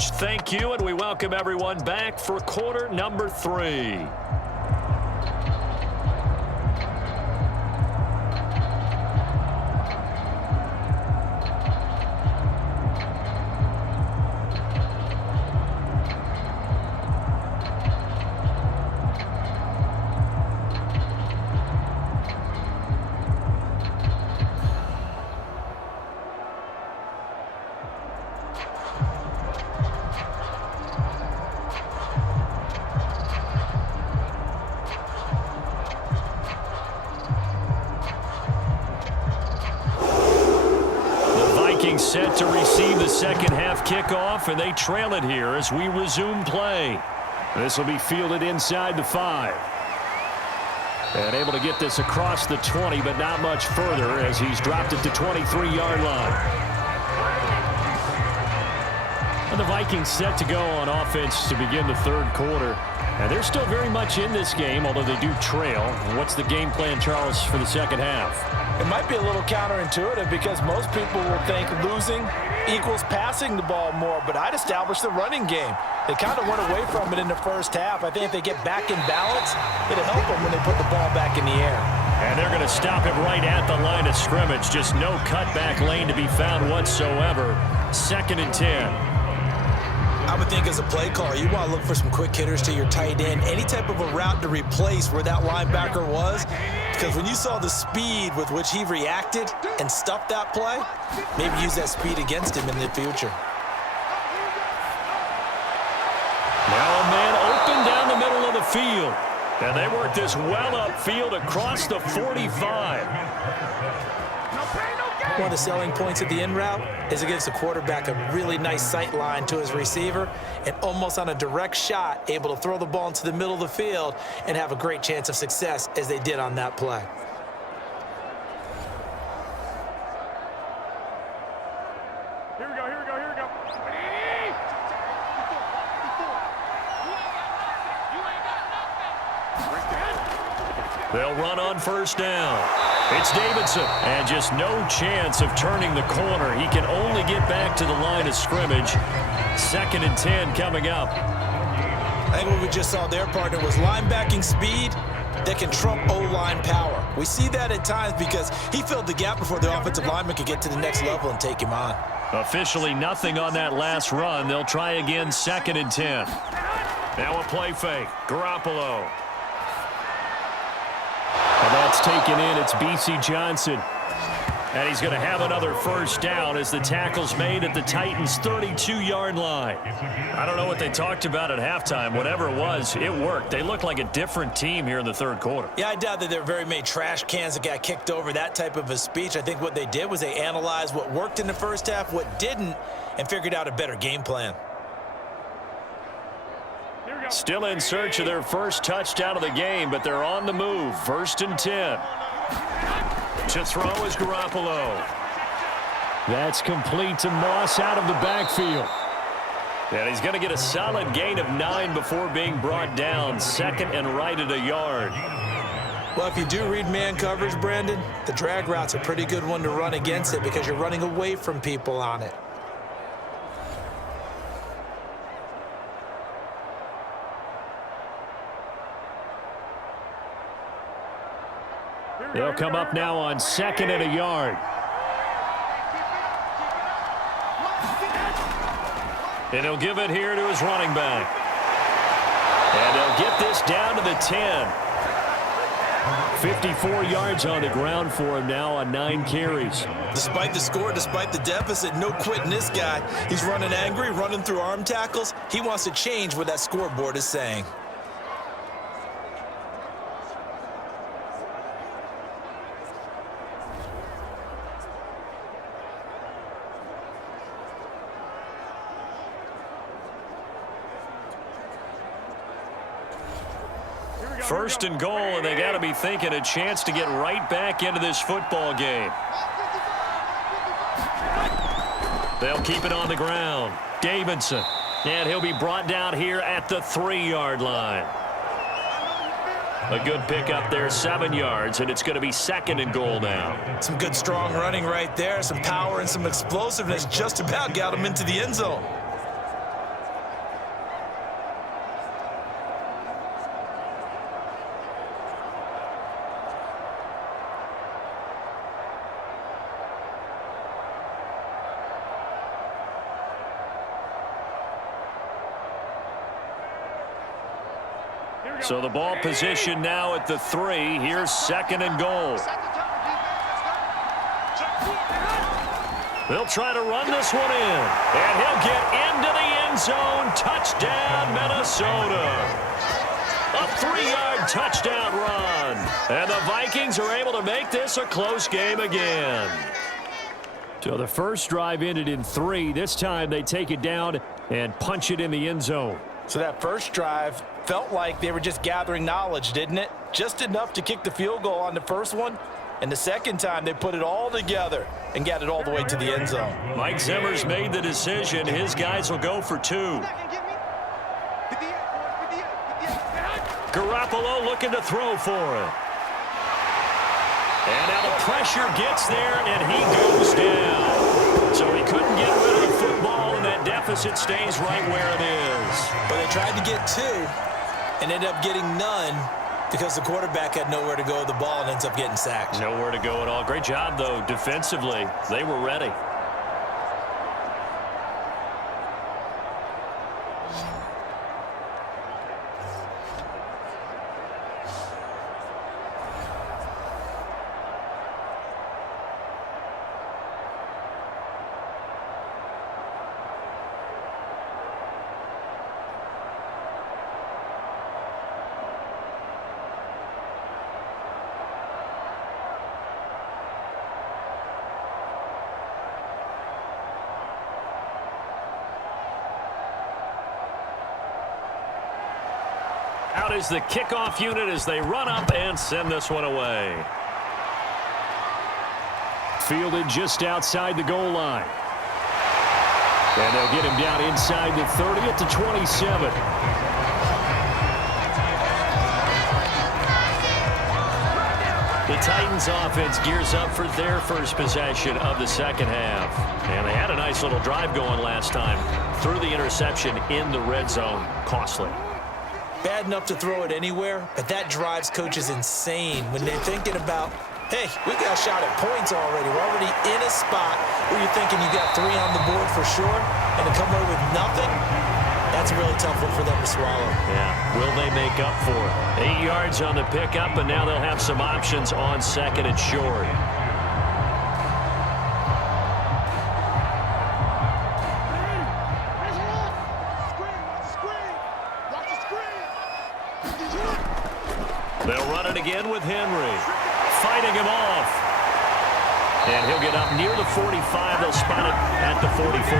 Coach. Thank you, and we welcome everyone back for quarter number 3. Vikings set to receive the second half kickoff, and they trail it here as we resume play. This will be fielded inside the 5. And able to get this across the 20, but not much further as he's dropped it to 23-yard line. And the Vikings set to go on offense to begin the third quarter. And they're still very much in this game, although they do trail. What's the game plan, Charles, for the second half? It might be a little counterintuitive because most people will think losing equals passing the ball more, but I'd establish the running game. They kind of went away from it in the first half. I think if they get back in balance, it'll help them when they put the ball back in the air. And they're going to stop him right at the line of scrimmage. Just no cutback lane to be found whatsoever. 2nd and 10. I would think as a play caller, you want to look for some quick hitters to your tight end, any type of a route to replace where that linebacker was, because when you saw the speed with which he reacted and stuffed that play, maybe use that speed against him in the future. Now a man open down the middle of the field, and they work this well upfield across the 45. One of the selling points of the in route is it gives the quarterback a really nice sight line to his receiver and almost on a direct shot able to throw the ball into the middle of the field and have a great chance of success as they did on that play. Here we go, here we go, here we go. They'll run on first down. It's Davidson, and just no chance of turning the corner. He can only get back to the line of scrimmage. 2nd and 10 coming up. I think what we just saw their partner was linebacking speed that can trump O-line power. We see that at times because he filled the gap before the offensive lineman could get to the next level and take him on. Officially nothing on that last run. They'll try again 2nd and 10. Now a play fake. Garoppolo. And that's taken in. It's B.C. Johnson. And he's going to have another first down as the tackle's made at the Titans' 32-yard line. I don't know what they talked about at halftime. Whatever it was, it worked. They look like a different team here in the third quarter. Yeah, I doubt that there were very many trash cans that got kicked over, that type of a speech. I think what they did was they analyzed what worked in the first half, what didn't, and figured out a better game plan. Still in search of their first touchdown of the game, but they're on the move. 1st and 10. To throw is Garoppolo. That's complete to Moss out of the backfield. And he's going to get a solid gain of 9 before being brought down. 2nd and right at a yard. Well, if you do read man coverage, Brandon, the drag route's a pretty good one to run against it because you're running away from people on it. They'll come up now on 2nd and a yard. And he'll give it here to his running back. And they'll get this down to the 10. 54 yards on the ground for him now on 9 carries. Despite the score, despite the deficit, no quitting this guy. He's running angry, running through arm tackles. He wants to change what that scoreboard is saying. First and goal, and they got to be thinking a chance to get right back into this football game. They'll keep it on the ground. Davidson, and he'll be brought down here at the 3-yard line. A good pickup there, 7 yards, and it's going to be 2nd and goal now. Some good strong running right there, some power and some explosiveness just about got him into the end zone. So the ball position now at the 3. Here's 2nd and goal. They'll try to run this one in. And he'll get into the end zone. Touchdown, Minnesota. A 3-yard touchdown run. And the Vikings are able to make this a close game again. So the first drive ended in 3. This time they take it down and punch it in the end zone. So that first drive felt like they were just gathering knowledge, didn't it? Just enough to kick the field goal on the first one. And the second time they put it all together and got it all the way to the end zone. Mike Zimmer's made the decision. His guys will go for 2. Garoppolo looking to throw for it. And now the pressure gets there, and he goes down. So he couldn't get rid of the football, and that deficit stays right where it is. But they tried to get 2 and ended up getting none because the quarterback had nowhere to go with the ball and ends up getting sacked. Nowhere to go at all. Great job, though, defensively. They were ready. Out is the kickoff unit as they run up and send this one away. Fielded just outside the goal line. And they'll get him down inside the 30 at the 27. The Titans offense gears up for their first possession of the second half. And they had a nice little drive going last time. Threw the interception in the red zone. Costly. Bad enough to throw it anywhere, but that drives coaches insane when they're thinking about, hey, we got a shot at points already. We're already in a spot where you're thinking you got 3 on the board for sure, and to come away with nothing, that's a really tough one for them to swallow. Yeah, will they make up for it? 8 yards on the pickup, and now they'll have some options on 2nd and short. They'll run it again with Henry. Fighting him off. And he'll get up near the 45. They'll spot it at the 44.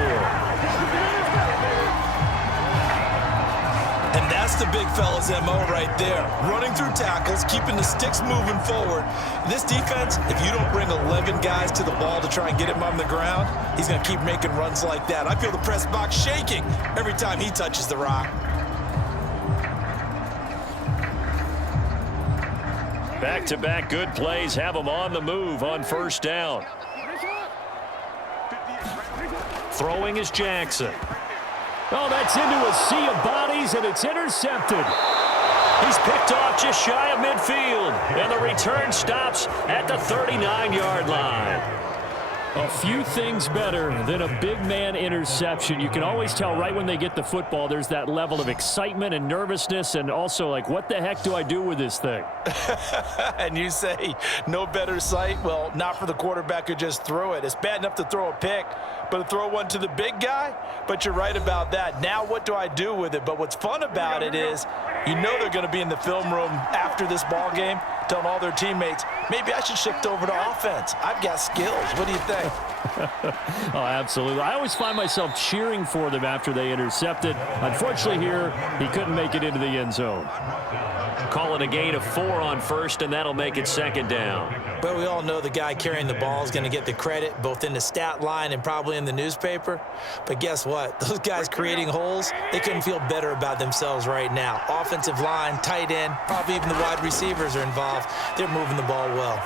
And that's the big fella's MO right there. Running through tackles, keeping the sticks moving forward. This defense, if you don't bring 11 guys to the ball to try and get him on the ground, he's going to keep making runs like that. I feel the press box shaking every time he touches the rock. Back-to-back good plays have them on the move on first down. Throwing is Jackson. Oh, that's into a sea of bodies, and it's intercepted. He's picked off just shy of midfield, and the return stops at the 39-yard line. A few things better than a big man interception. You can always tell right when they get the football, there's that level of excitement and nervousness, and also like, what the heck do I do with this thing? And you say, no better sight? Well, not for the quarterback who just threw it. It's bad enough to throw a pick, but to throw one to the big guy? But you're right about that. Now what do I do with it? But what's fun about it is, you know they're going to be in the film room after this ball game, telling all their teammates, maybe I should shift over to offense. I've got skills. What do you think? Oh, absolutely. I always find myself cheering for them after they intercepted. Unfortunately here, he couldn't make it into the end zone. Call it a gain of 4 on first, and that'll make it 2nd down. But we all know the guy carrying the ball is going to get the credit, both in the stat line and probably in the newspaper. But guess what? Those guys creating holes, they couldn't feel better about themselves right now. Offensive line, tight end, probably even the wide receivers are involved. They're moving the ball well.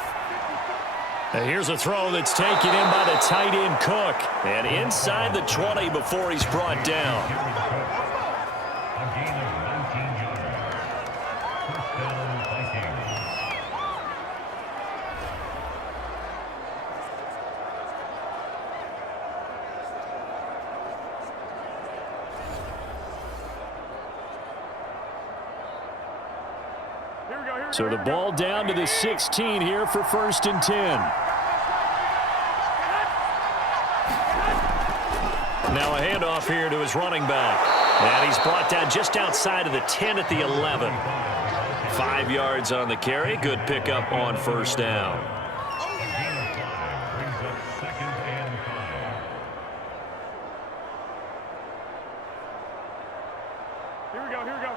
And here's a throw that's taken in by the tight end Cook. And inside the 20 before he's brought down. So the ball down to the 16 here for 1st and 10. Now a handoff here to his running back. And he's brought down just outside of the 10 at the 11. 5 yards on the carry. Good pickup on 1st down. Here we go, here we go.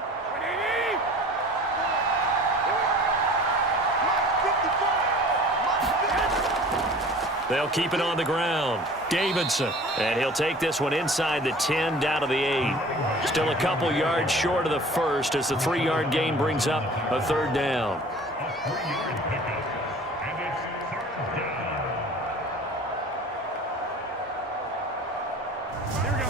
They'll keep it on the ground. Davidson. And he'll take this one inside the 10 down to the 8. Still a couple yards short of the first as the 3-yard gain brings up a 3rd down. Here we go.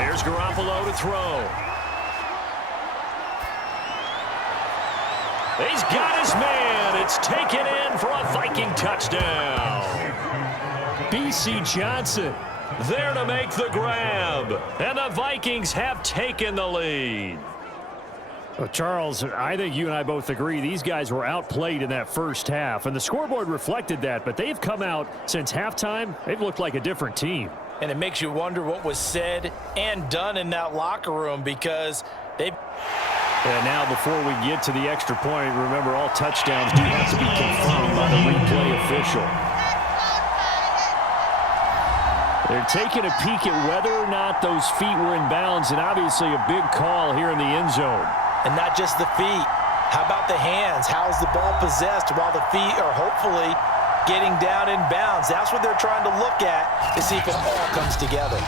Here's Garoppolo to throw. He's got his man. It's taken in for a Viking touchdown. B.C. Johnson there to make the grab. And the Vikings have taken the lead. Well, Charles, I think you and I both agree these guys were outplayed in that first half. And the scoreboard reflected that. But they've come out since halftime. They've looked like a different team. And it makes you wonder what was said and done in that locker room because they've... And now before we get to the extra point, remember all touchdowns do have to be confirmed by the replay official. They're taking a peek at whether or not those feet were in bounds, and obviously a big call here in the end zone. And not just the feet. How about the hands? How's the ball possessed while the feet are hopefully getting down in bounds? That's what they're trying to look at to see if it all comes together.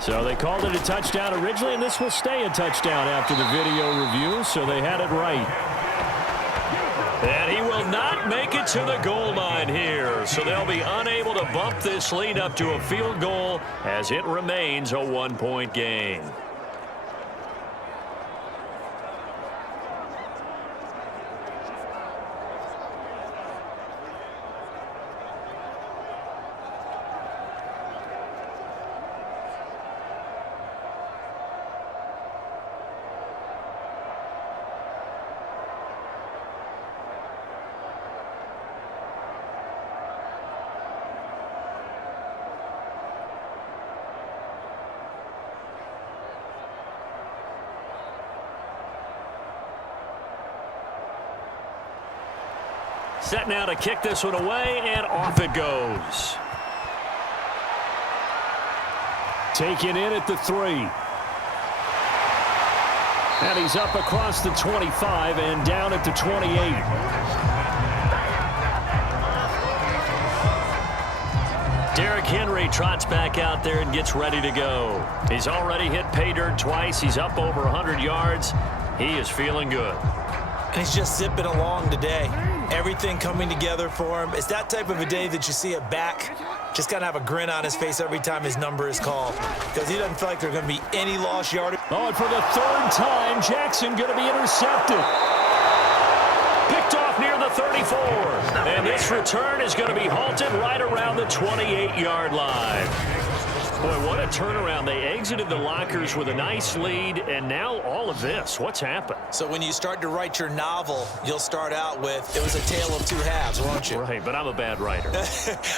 So they called it a touchdown originally, and this will stay a touchdown after the video review, so they had it right. And he will not make it to the goal line here, so they'll be unable to bump this lead up to a field goal as it remains a 1-point game. Set now to kick this one away, and off it goes. Taken in at the 3. And he's up across the 25 and down at the 28. Derrick Henry trots back out there and gets ready to go. He's already hit pay dirt twice. He's up over 100 yards. He is feeling good. And he's just zipping along today. Everything coming together for him. It's that type of a day that you see a back just kind of have a grin on his face every time his number is called because he doesn't feel like there's going to be any lost yardage. Oh, and for the 3rd time, Jackson going to be intercepted. Picked off near the 34. And this return is going to be halted right around the 28-yard line. Boy, what a turnaround. They exited the lockers with a nice lead, and now all of this. What's happened? So when you start to write your novel, you'll start out with, it was a tale of 2 halves, won't you? Right, but I'm a bad writer.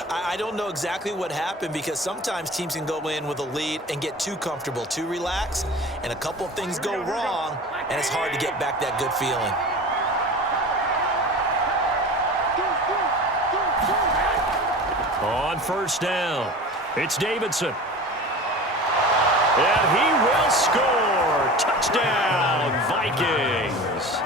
I don't know exactly what happened because sometimes teams can go in with a lead and get too comfortable, too relaxed, and a couple of things go wrong, and it's hard to get back that good feeling. On 1st down, it's Davidson. And he will score. Touchdown, Vikings.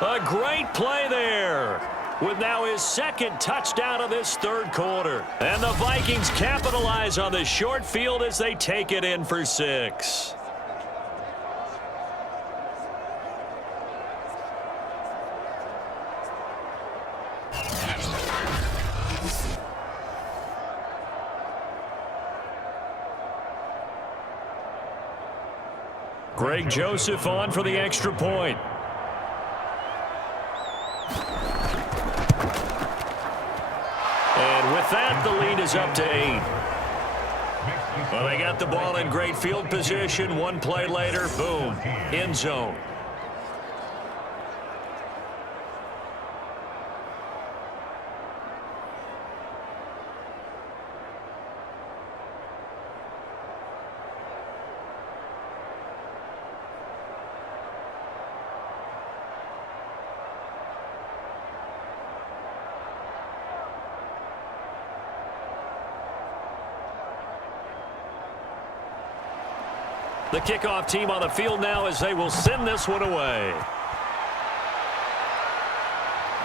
A great play there with now his 2nd touchdown of this 3rd quarter. And the Vikings capitalize on the short field as they take it in for 6. Greg Joseph on for the extra point. the lead is up to 8. Well, they got the ball in great field position. One play later, boom, end zone. The kickoff team on the field now as they will send this one away.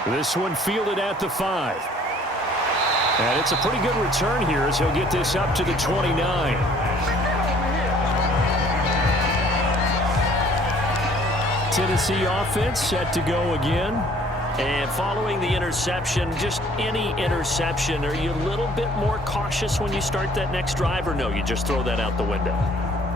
This one fielded at the 5. And it's a pretty good return here as he'll get this up to the 29. Tennessee offense set to go again. And following the interception, just any interception, are you a little bit more cautious when you start that next drive, or no, you just throw that out the window?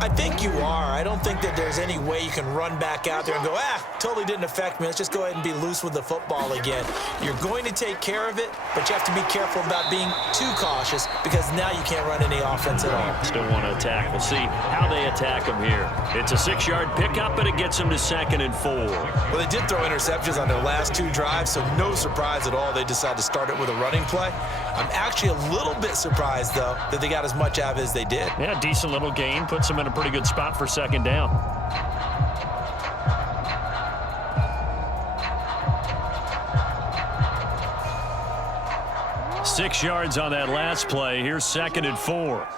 I think you are. I don't think that there's any way you can run back out there and go, totally didn't affect me. Let's just go ahead and be loose with the football again. You're going to take care of it, but you have to be careful about being too cautious because now you can't run any offense at all. Still want to attack. We'll see how they attack them here. It's a 6-yard pickup, but it gets them to 2nd and 4. Well, they did throw interceptions on their last 2 drives, so no surprise at all they decided to start it with a running play. I'm actually a little bit surprised, though, that they got as much out of it as they did. Yeah, decent little gain. Puts them in a pretty good spot for 2nd down. Six yards on that last play. Here's 2nd and 4.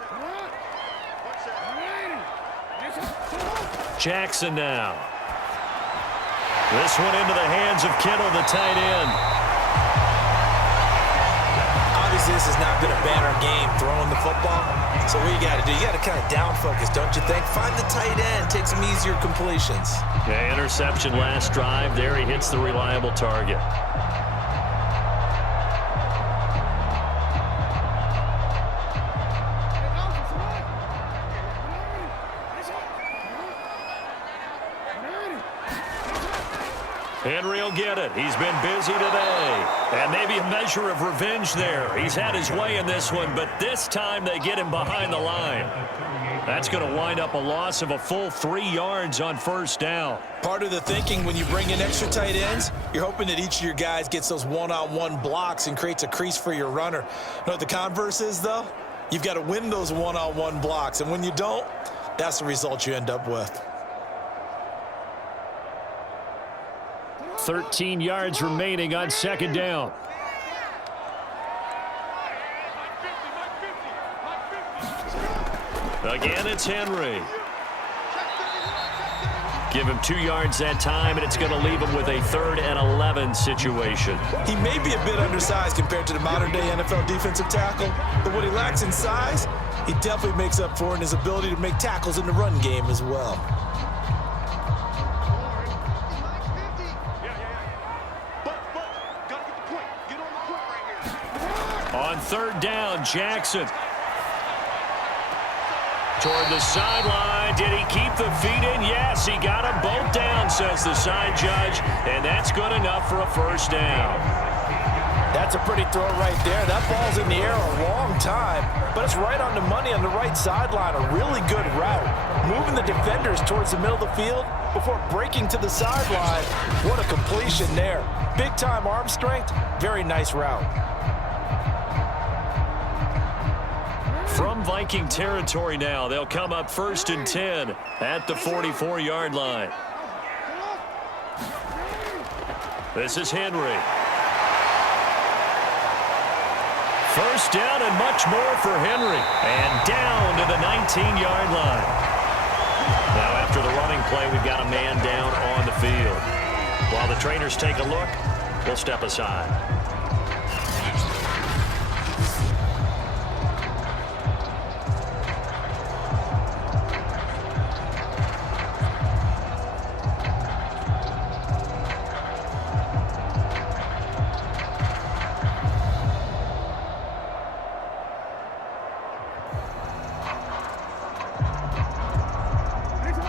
Jackson now. This one into the hands of Kittle, the tight end. Obviously, this has not been a banner game throwing the football. So what you got to do, you got to kind of down focus, don't you think? Find the tight end, take some easier completions. Yeah, interception last drive. There he hits the reliable target. Henry will get it. He's been busy today. And maybe a measure of revenge there. He's had his way in this one, but this time they get him behind the line. That's going to wind up a loss of a full 3 yards on 1st down. Part of the thinking when you bring in extra tight ends, you're hoping that each of your guys gets those one-on-one blocks and creates a crease for your runner. You know what the converse is, though? You've got to win those one-on-one blocks, and when you don't, that's the result you end up with. 13 yards remaining on 2nd down. Again, it's Henry. Give him 2 yards that time, and it's going to leave him with a 3rd and 11 situation. He may be a bit undersized compared to the modern-day NFL defensive tackle, but what he lacks in size, he definitely makes up for in his ability to make tackles in the run game as well. On 3rd down, Jackson. Toward the sideline. Did he keep the feet in? Yes, he got them both down, says the side judge, and that's good enough for a 1st down. That's a pretty throw right there. That ball's in the air a long time, but it's right on the money on the right sideline. A really good route. Moving the defenders towards the middle of the field before breaking to the sideline. What a completion there. Big-time arm strength. Very nice route. From Viking territory now, they'll come up 1st and 10 at the 44-yard line. This is Henry. 1st down and much more for Henry. And down to the 19-yard line. Now after the running play, we've got a man down on the field. While the trainers take a look, we'll step aside.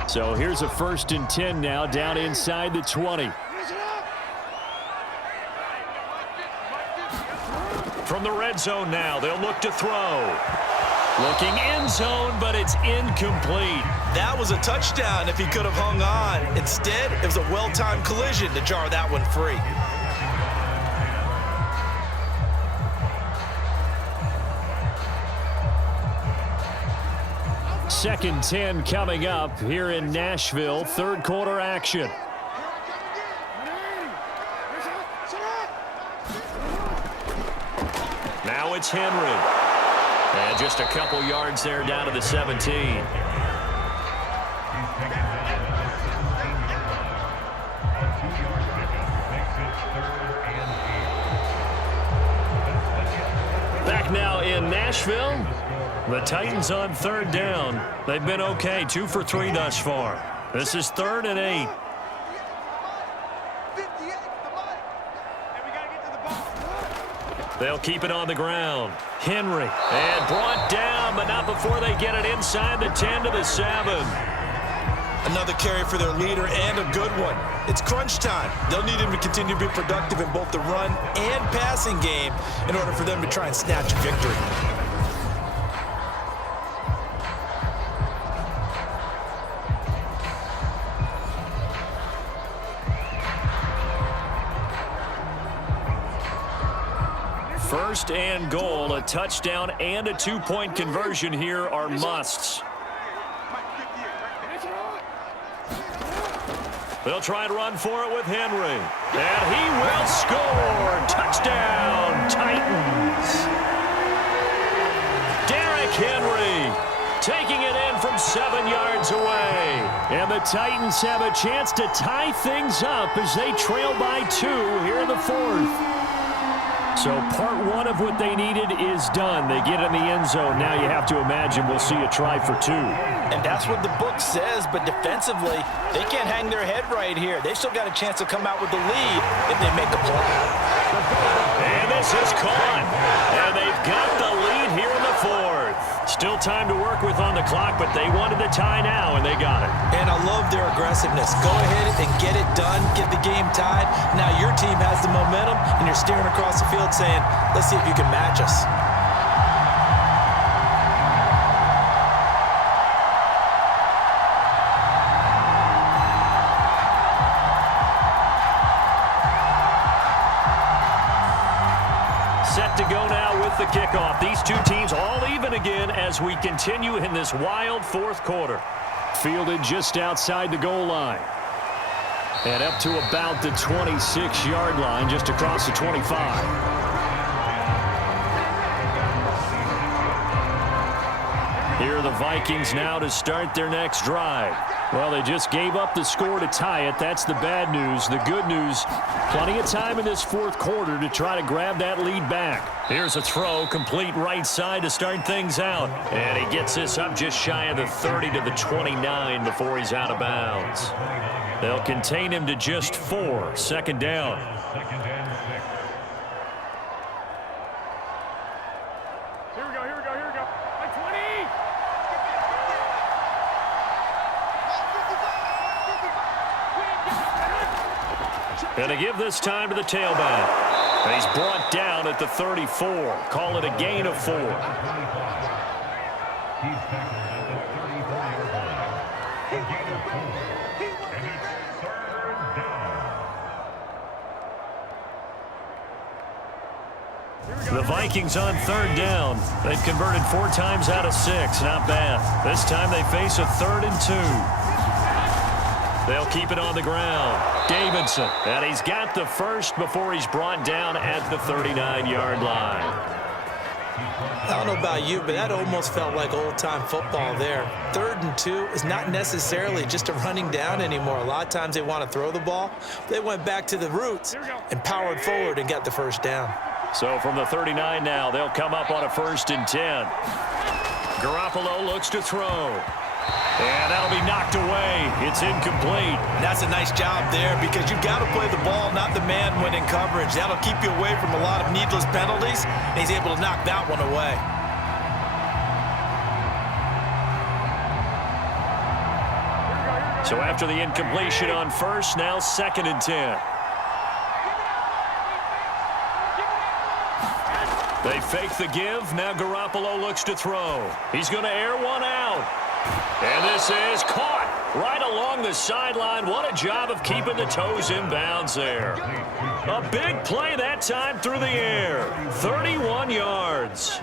So here's a 1st and 10 now down inside the 20. From the red zone now, they'll look to throw. Looking end zone, but it's incomplete. That was a touchdown if he could have hung on. Instead, it was a well-timed collision to jar that one free. Second 10 coming up here in Nashville. Third quarter action. Now it's Henry. And just a couple yards there down to the 17. Back now in Nashville. The Titans on third down. They've been okay, 2 for 3 thus far. This is 3rd and 8. They'll keep it on the ground. Henry, and brought down, but not before they get it inside the 10 to the 7. Another carry for their leader and a good one. It's crunch time. They'll need him to continue to be productive in both the run and passing game in order for them to try and snatch a victory. First and goal, a touchdown and a 2-point conversion here are musts. They'll try and run for it with Henry. And he will score. Touchdown, Titans. Derrick Henry taking it in from 7 yards away. And the Titans have a chance to tie things up as they trail by 2 here in the 4th. So part 1 of what they needed is done. They get in the end zone. Now you have to imagine we'll see a try for 2. And that's what the book says, but defensively, they can't hang their head right here. They still got a chance to come out with the lead if they make a play. And this is caught. And they've got the lead here in the 4th. Still time to work with on the clock, but they wanted the tie now, and they got it. And I love their aggressiveness. Go ahead and get it done, get the game tied. Now your team has the momentum, and you're staring across the field saying, let's see if you can match us. Set to go now with the kickoff. These two teams all even again as we continue in this wild 4th quarter. Fielded just outside the goal line. And up to about the 26-yard line, just across the 25. Here are the Vikings now to start their next drive. Well, they just gave up the score to tie it. That's the bad news. The good news, plenty of time in this 4th quarter to try to grab that lead back. Here's a throw, complete right side to start things out. And he gets this up just shy of the 30 to the 29 before he's out of bounds. They'll contain him to just 4. 2nd down. Here we go, here we go, here we go. Like 20! And to give this time to the tailback. And he's brought down at the 34. Call it a gain of 4. The Vikings on 3rd down. They've converted 4 times out of 6. Not bad. This time they face a 3rd and 2. They'll keep it on the ground. Davidson. And he's got the first before he's brought down at the 39-yard line. I don't know about you, but that almost felt like old-time football there. 3rd and 2 is not necessarily just a running down anymore. A lot of times they want to throw the ball. They went back to the roots and powered forward and got the first down. So from the 39 now, they'll come up on a 1st and 10. Garoppolo looks to throw. And that'll be knocked away. It's incomplete. That's a nice job there because you've got to play the ball, not the man when in coverage. That'll keep you away from a lot of needless penalties, and he's able to knock that one away. So after the incompletion on 1st, now 2nd and 10. They fake the give. Now Garoppolo looks to throw. He's going to air one out. And this is caught right along the sideline. What a job of keeping the toes in bounds there. A big play that time through the air. 31 yards.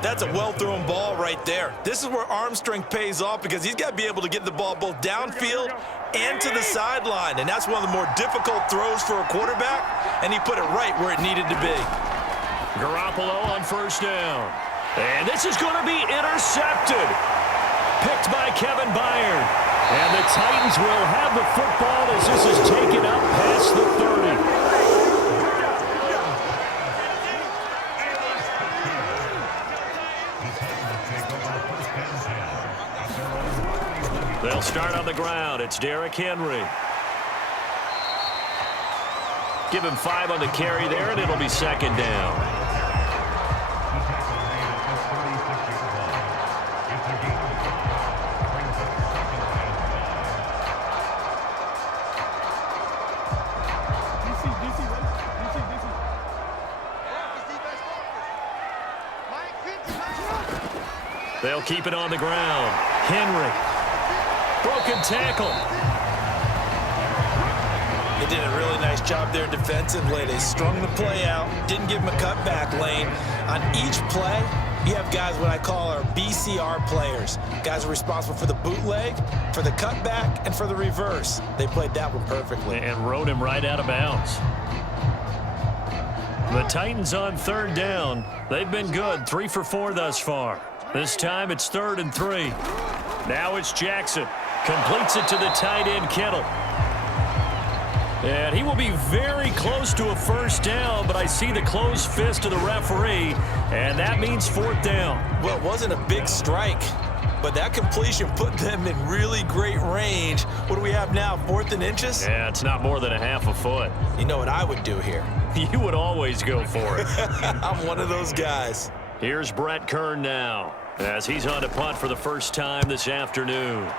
That's a well-thrown ball right there. This is where arm strength pays off because he's got to be able to get the ball both downfield and to the sideline. And that's one of the more difficult throws for a quarterback. And he put it right where it needed to be. Garoppolo on first down. And this is going to be intercepted. Picked by Kevin Byard. And the Titans will have the football as this is taken up past the 30. They'll start on the ground. It's Derrick Henry. Give him 5 on the carry there, and it'll be second down. They'll keep it on the ground. Henry. Broken tackle. They did a really nice job there defensively. They strung the play out, didn't give him a cutback lane. On each play, you have guys what I call our BCR players. Guys are responsible for the bootleg, for the cutback, and for the reverse. They played that one perfectly. And rode him right out of bounds. The Titans on third down. They've been good, 3 for 4 thus far. This time it's 3rd and 3. Now it's Jackson. Completes it to the tight end, Kittle. And he will be very close to a first down, but I see the closed fist of the referee, and that means 4th down. Well, it wasn't a big strike, but that completion put them in really great range. What do we have now, 4th and inches? Yeah, it's not more than a half a foot. You know what I would do here? You would always go for it. I'm one of those guys. Here's Brett Kern now, as he's on to punt for the first time this afternoon.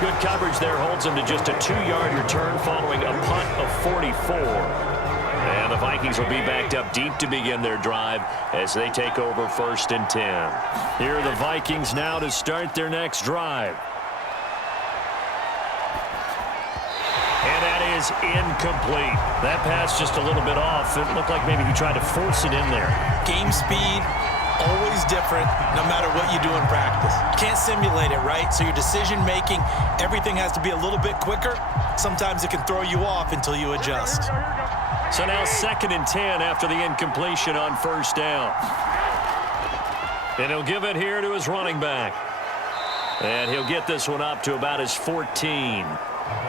Good coverage there holds him to just a 2-yard return following a punt of 44. And the Vikings will be backed up deep to begin their drive as they take over 1st and 10. Here are the Vikings now to start their next drive. And that is incomplete. That pass just a little bit off. It looked like maybe he tried to force it in there. Game speed, always different, no matter what you do in practice. Can't simulate it, right? So your decision-making, everything has to be a little bit quicker. Sometimes it can throw you off until you adjust. So now 2nd and 10 after the incompletion on first down. And he'll give it here to his running back. And he'll get this one up to about his 14.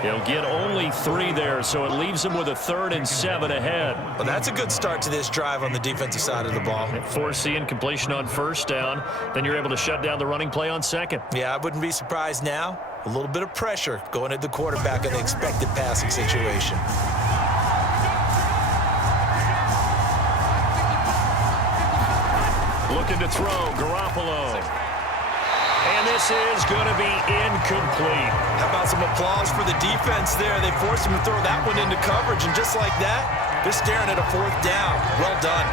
He'll get only 3 there, so it leaves him with a 3rd and 7 ahead. Well, that's a good start to this drive on the defensive side of the ball. Force the incompletion on first down, then you're able to shut down the running play on 2nd. Yeah, I wouldn't be surprised now. A little bit of pressure going at the quarterback in the expected passing situation. Looking to throw, Garoppolo. And this is going to be incomplete. How about some applause for the defense there? They forced him to throw that one into coverage, and just like that, they're staring at a 4th down. Well done.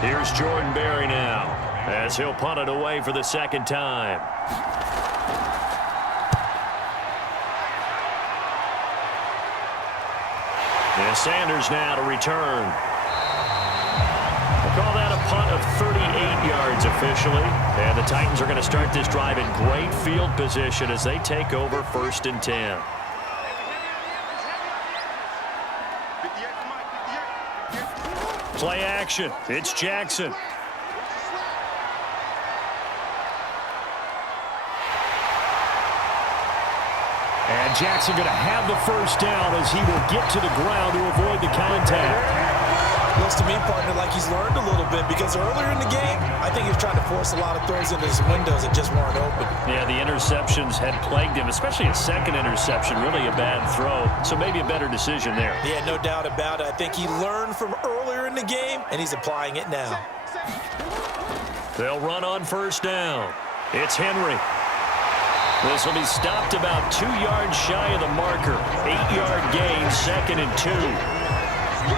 Here's Jordan Berry now, as he'll punt it away for the 2nd time. And Sanders now to return. We'll call that a punt of 38 yards officially. And the Titans are going to start this drive in great field position as they take over 1st and 10. Play action. It's Jackson. And Jackson going to have the first down as he will get to the ground to avoid the contact. Looks to me, partner, like he's learned a little bit because earlier in the game, I think he was trying to force a lot of throws into his windows that just weren't open. Yeah, the interceptions had plagued him, especially a 2nd interception, really a bad throw. So maybe a better decision there. Yeah, no doubt about it. I think he learned from earlier in the game, and he's applying it now. They'll run on first down. It's Henry. This will be stopped about 2 yards shy of the marker. 8-yard gain, 2nd and 2.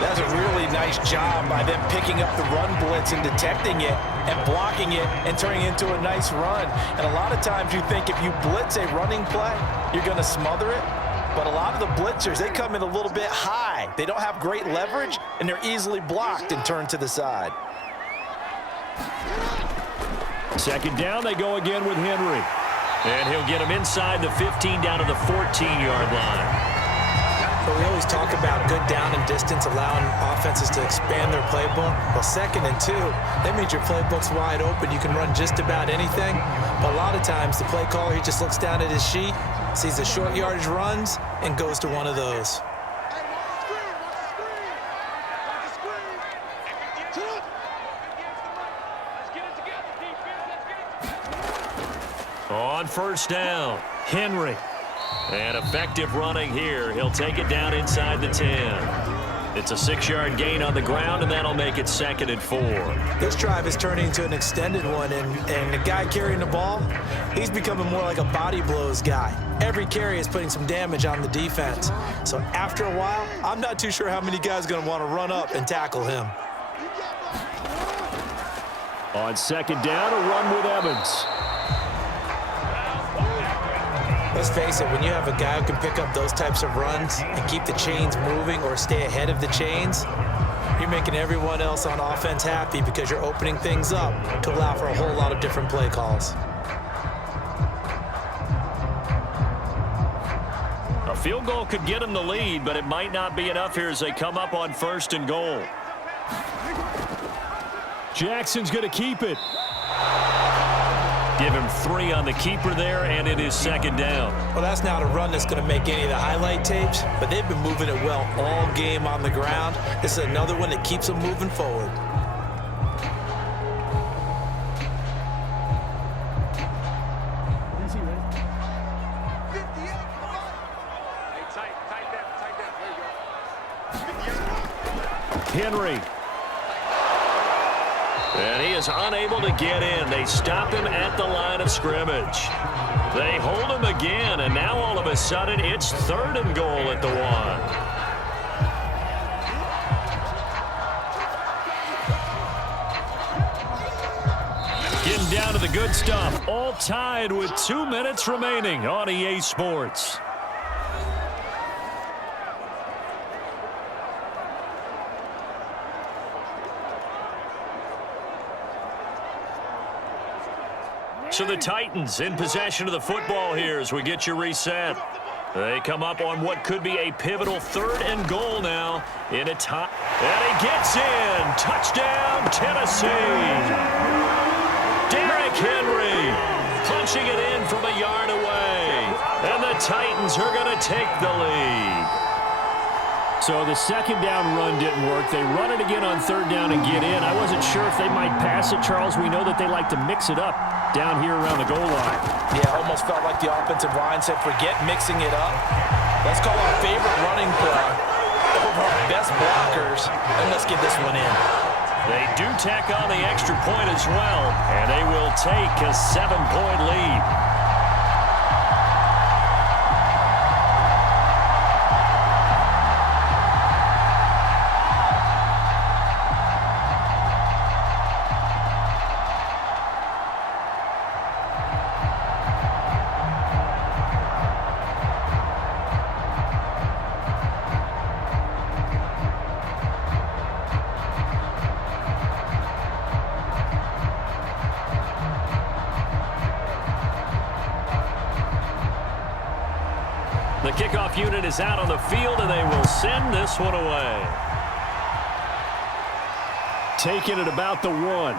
That's a really nice job by them picking up the run blitz and detecting it and blocking it and turning it into a nice run. And a lot of times you think if you blitz a running play, you're going to smother it. But a lot of the blitzers, they come in a little bit high. They don't have great leverage, and they're easily blocked and turned to the side. 2nd down, they go again with Henry. And he'll get him inside the 15 down to the 14-yard line. But we always talk about good down and distance, allowing offenses to expand their playbook. Well, 2nd and 2, that means your playbook's wide open. You can run just about anything. But a lot of times, the play caller, he just looks down at his sheet, sees the short yardage runs, and goes to one of those. On 1st down, Henry. And effective running here. He'll take it down inside the 10. It's a 6-yard gain on the ground, and that'll make it 2nd and 4. This drive is turning into an extended one, and the guy carrying the ball, he's becoming more like a body blows guy. Every carry is putting some damage on the defense. So after a while, I'm not too sure how many guys are going to want to run up and tackle him. On 2nd down, a run with Evans. Let's face it, when you have a guy who can pick up those types of runs and keep the chains moving or stay ahead of the chains, you're making everyone else on offense happy because you're opening things up to allow for a whole lot of different play calls. A field goal could get him the lead, but it might not be enough here as they come up on 1st and goal. Jackson's going to keep it. Give him 3 on the keeper there, and it is 2nd down. Well, that's not a run that's going to make any of the highlight tapes, but they've been moving it well all game on the ground. This is another one that keeps them moving forward. Henry. And he is unable to get in. They stop him at the line of scrimmage. They hold him again, and now all of a sudden it's 3rd and goal at the 1. Getting down to the good stuff. All tied with 2 minutes remaining on EA Sports. So the Titans in possession of the football here as we get you reset. They come up on what could be a pivotal 3rd and goal now in a tie. And he gets in. Touchdown, Tennessee. Derrick Henry punching it in from a yard away. And the Titans are going to take the lead. So the 2nd down run didn't work. They run it again on 3rd down and get in. I wasn't sure if they might pass it, Charles. We know that they like to mix it up down here around the goal line. Yeah, almost felt like the offensive line said, forget mixing it up. Let's call our favorite running play over our best blockers, and let's get this one in. They do tack on the extra point as well, and they will take a 7-point lead. The kickoff unit is out on the field, and they will send this one away. Taking it about the 1.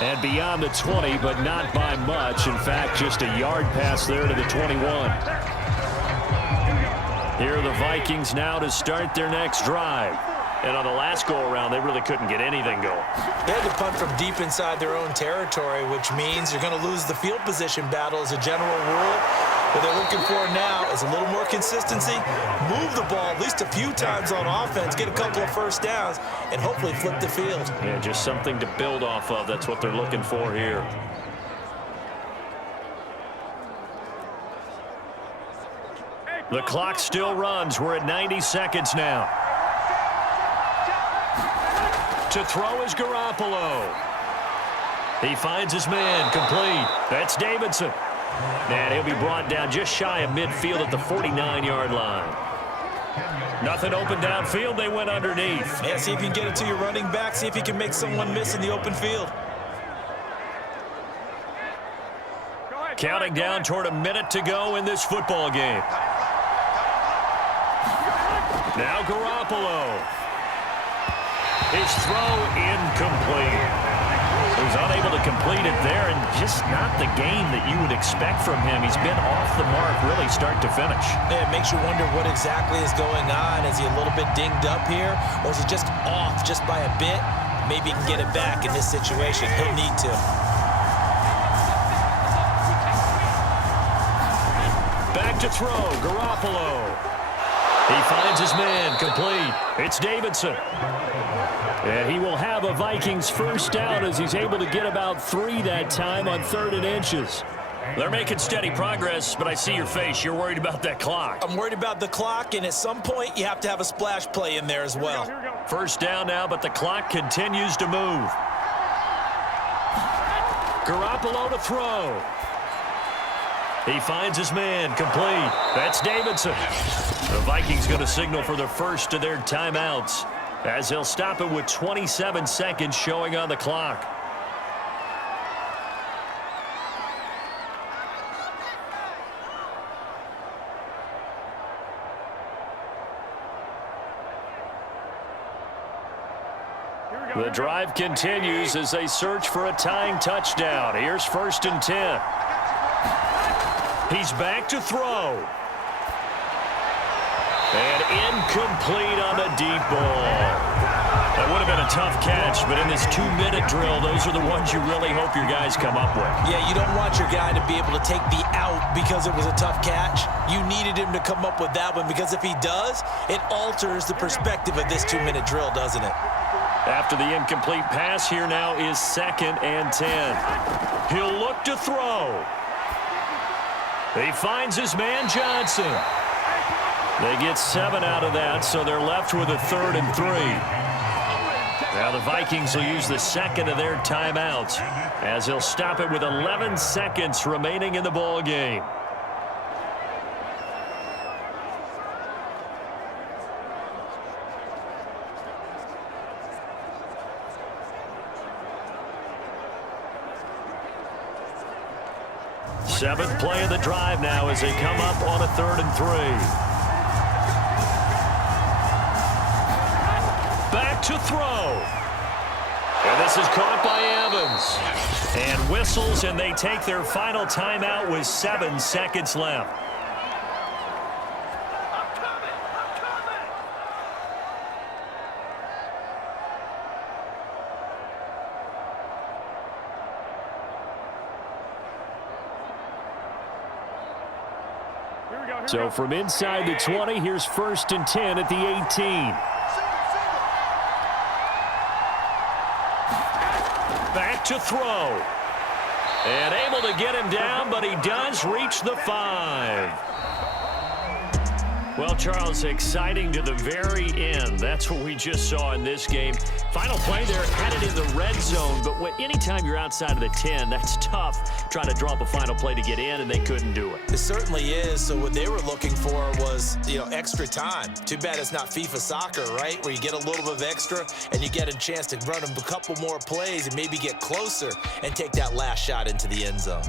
And beyond the 20, but not by much. In fact, just a yard pass there to the 21. Here are the Vikings now to start their next drive. And on the last go-around, they really couldn't get anything going. They had to punt from deep inside their own territory, which means you're going to lose the field position battle as a general rule. What they're looking for now is a little more consistency, move the ball at least a few times on offense, get a couple of first downs, and hopefully flip the field. Yeah, just something to build off of. That's what they're looking for here. The clock still runs. We're at 90 seconds now. To throw is Garoppolo. He finds his man, complete. That's Davidson. And he'll be brought down just shy of midfield at the 49-yard line. Nothing open downfield. They went underneath. Yeah, see if you can get it to your running back. See if you can make someone miss in the open field. Counting down toward a minute to go in this football game. Now Garoppolo. His throw incomplete. He's unable to complete it there, and just not the game that you would expect from him. He's been off the mark really start to finish. Yeah, it makes you wonder what exactly is going on. Is he a little bit dinged up here, or is he just off just by a bit? Maybe he can get it back in this situation. He'll need to. Back to throw, Garoppolo. He finds his man, complete. It's Davidson. And he will have a Vikings first down as he's able to get about 3 that time on 3rd and inches. They're making steady progress, but I see your face. You're worried about that clock. I'm worried about the clock, and at some point you have to have a splash play in there as well. First down now, but the clock continues to move. Garoppolo to throw. He finds his man, complete. That's Davidson. The Vikings going to signal for the first of their timeouts, as they'll stop it with 27 seconds showing on the clock. The drive continues as they search for a tying touchdown. Here's 1st and 10. He's back to throw. And incomplete on the deep ball. That would have been a tough catch, but in this 2-minute drill, those are the ones you really hope your guys come up with. Yeah, you don't want your guy to be able to take the out because it was a tough catch. You needed him to come up with that one, because if he does, it alters the perspective of this 2-minute drill, doesn't it? After the incomplete pass, here now is 2nd and 10. He'll look to throw. He finds his man, Johnson. They get 7 out of that, so they're left with a 3rd and 3. Now the Vikings will use the 2nd of their timeouts, as they'll stop it with 11 seconds remaining in the ball game. Seventh play of the drive now as they come up on a 3rd and 3. Back to throw. And this is caught by Evans. And whistles, and they take their final timeout with 7 seconds left. So from inside the 20, here's 1st and 10 at the 18. Back to throw. And able to get him down, but he does reach the 5. Well, Charles, exciting to the very end. That's what we just saw in this game. Final play there, headed in the red zone. But anytime you're outside of the 10, that's tough. Trying to draw up a final play to get in, and they couldn't do it. It certainly is. So what they were looking for was, extra time. Too bad it's not FIFA soccer, right? Where you get a little bit of extra, and you get a chance to run a couple more plays and maybe get closer and take that last shot into the end zone.